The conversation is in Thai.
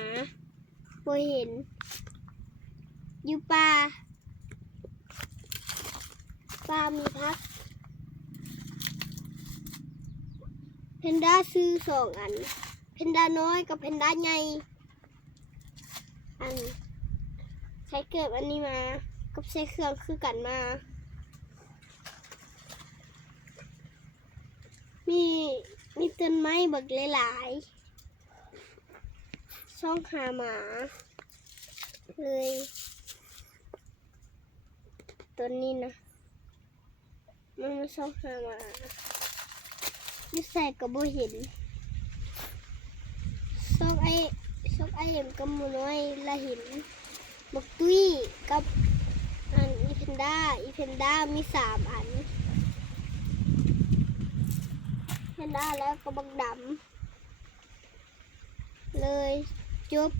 าบ่เห็นอยู่ป่ามีพักเพนด้าซื้อ2 อันเพนด้าน้อยกับเพนด้าใหญ่อันใช้เกิดอันนี้มากับใช้เครื่องคือกันมามีต้นไม้บักหลายๆช่องหาหมาเลยต้นนี้นะมันมาช่องหาหมาไม่ใส่กับบ่เห็นช่องไอเอ็มกับหมูน้อยละเห็นบักตุ้ยกับอันอีเพนด้ามี3 อันเพนด้าแล้วก็บักดำเลยจบ